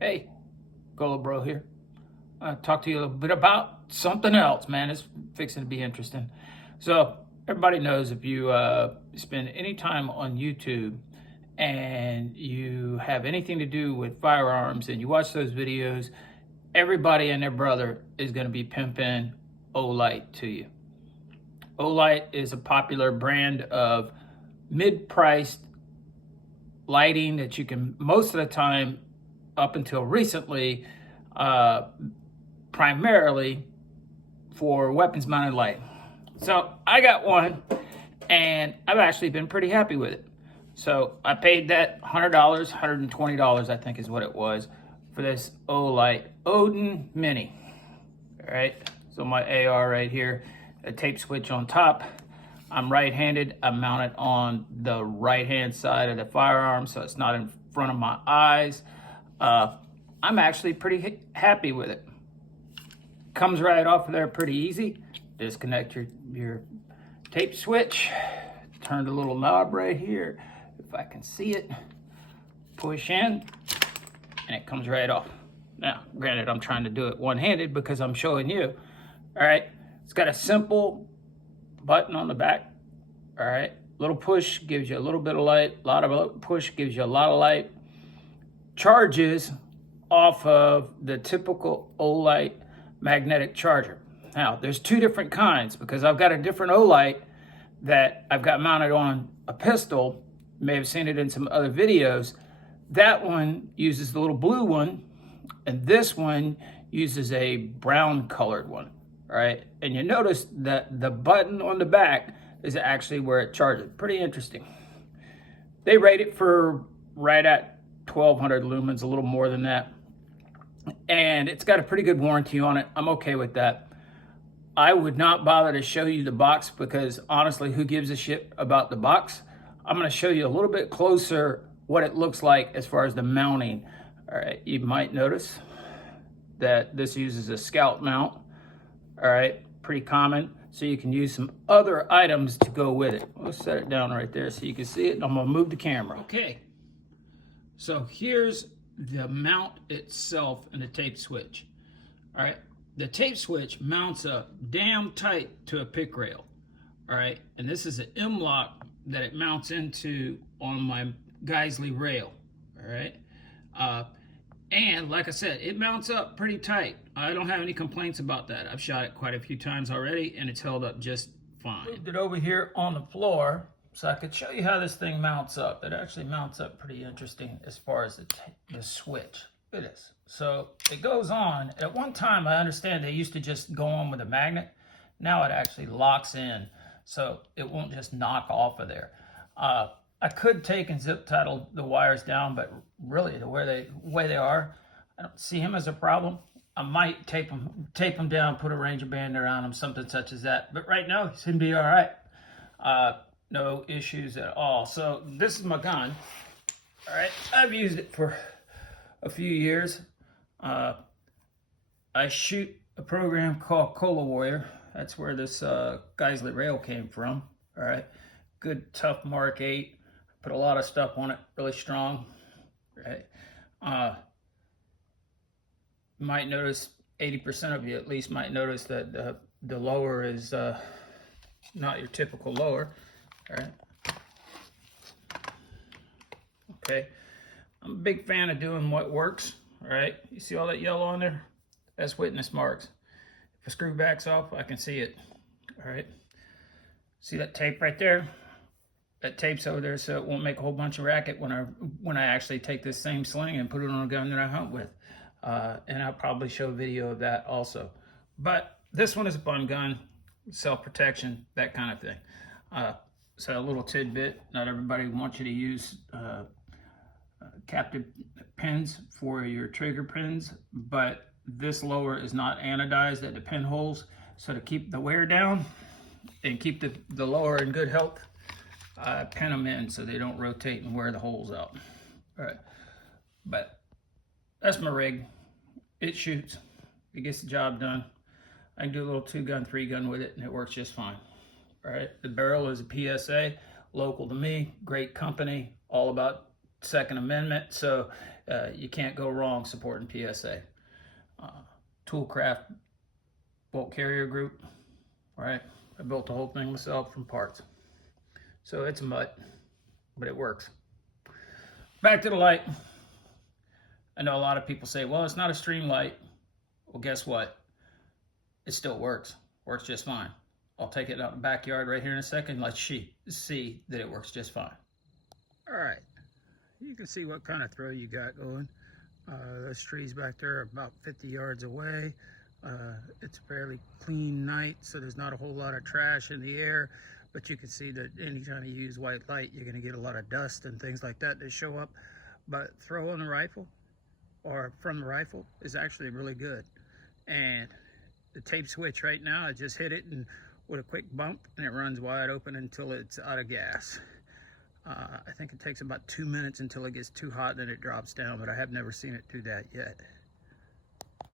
Hey, Golo Bro here. I'll talk to you a little bit about something else, man. It's fixing to be interesting. So, everybody knows if you spend any time on YouTube and you have anything to do with firearms and you watch those videos, everybody and their brother is going to be pimping Olight to you. Olight is a popular brand of mid-priced lighting that you can, most of the time, up until recently, primarily for weapons mounted lighting. So I got one and I've actually been pretty happy with it. So I paid that $100, $120, I think is what it was, for this Olight Odin Mini. All right, so my AR right here, a tape switch on top. I'm right-handed. I'm mounted on the right-hand side of the firearm, so it's not in front of my eyes. I'm actually pretty happy with it. Comes right off of there pretty easy. Disconnect your tape switch. Turn the little knob right here, if I can see it. Push in, and it comes right off. Now, granted, I'm trying to do it one-handed because I'm showing you. All right, it's got a simple button on the back. All right, little push gives you a little bit of light. A lot of push gives you a lot of light. Charges off of the typical Olight magnetic charger. Now, there's two different kinds because I've got a different Olight that I've got mounted on a pistol. You may have seen it in some other videos. That one uses the little blue one, and this one uses a brown colored one. All right, and you notice that the button on the back is actually where it charges. Pretty interesting. They rate it for right at 1200 lumens, a little more than that. And it's got a pretty good warranty on it. I'm okay with that. I would not bother to show you the box because honestly, who gives a shit about the box? I'm gonna show you a little bit closer what it looks like as far as the mounting. All right, you might notice that this uses a scout mount. All right, pretty common. So you can use some other items to go with it. We'll set it down right there so you can see it. I'm gonna move the camera. Okay, so here's the mount itself and the tape switch. All right, the tape switch mounts up damn tight to a pick rail. All right, and this is an M-lock that it mounts into on my Geisley rail. All right, and like I said, it mounts up pretty tight. I don't have any complaints about that. I've shot it quite a few times already and it's held up just fine. Moved it over here on the floor so I could show you how this thing mounts up. It actually mounts up pretty interesting as far as the switch. Look at this. So it goes on. At one time, I understand they used to just go on with a magnet. Now it actually locks in so it won't just knock off of there. I could take and zip tie the wires down, but really the way they are, I don't see him as a problem. I might tape them down, put a Ranger band around them, something such as that. But right now, he seemed to be all right. No issues at all. So this is my gun. All right, I've used it for a few years. I shoot a program called Cola Warrior. That's where this Geisley rail came from. All right, good tough Mark 8. Put a lot of stuff on it, really strong. Right. You might notice 80% of you at least might notice that the lower is not your typical lower. All right. Okay. I'm a big fan of doing what works. All right. You see all that yellow on there? That's witness marks. If a screw backs off, I can see it. All right. See that tape right there? That tape's over there so it won't make a whole bunch of racket when I actually take this same sling and put it on a gun that I hunt with. And I'll probably show a video of that also. But this one is a fun gun, self-protection, that kind of thing. So a little tidbit, not everybody wants you to use captive pins for your trigger pins, but this lower is not anodized at the pin holes. So to keep the wear down and keep the lower in good health, pin them in so they don't rotate and wear the holes out. All right, but that's my rig. It shoots, it gets the job done. I can do a little 2-gun, 3-gun with it and it works just fine. All right, the barrel is a PSA, local to me, great company, all about Second Amendment, so you can't go wrong supporting PSA. Toolcraft Bolt Carrier Group, right? I built the whole thing myself from parts. So it's a mutt, but it works. Back to the light. I know a lot of people say, well, it's not a stream light. Well, guess what? It still works. Works just fine. I'll take it out in the backyard right here in a second. Let's see that it works just fine. All right. You can see what kind of throw you got going. Those trees back there are about 50 yards away. It's a fairly clean night, so there's not a whole lot of trash in the air, but you can see that anytime you use white light, you're going to get a lot of dust and things like that show up. But throwing the rifle or from the rifle is actually really good. And the tape switch right now, I just hit it and with a quick bump, and it runs wide open until it's out of gas. I think it takes about 2 minutes until it gets too hot, then it drops down, but I have never seen it do that yet.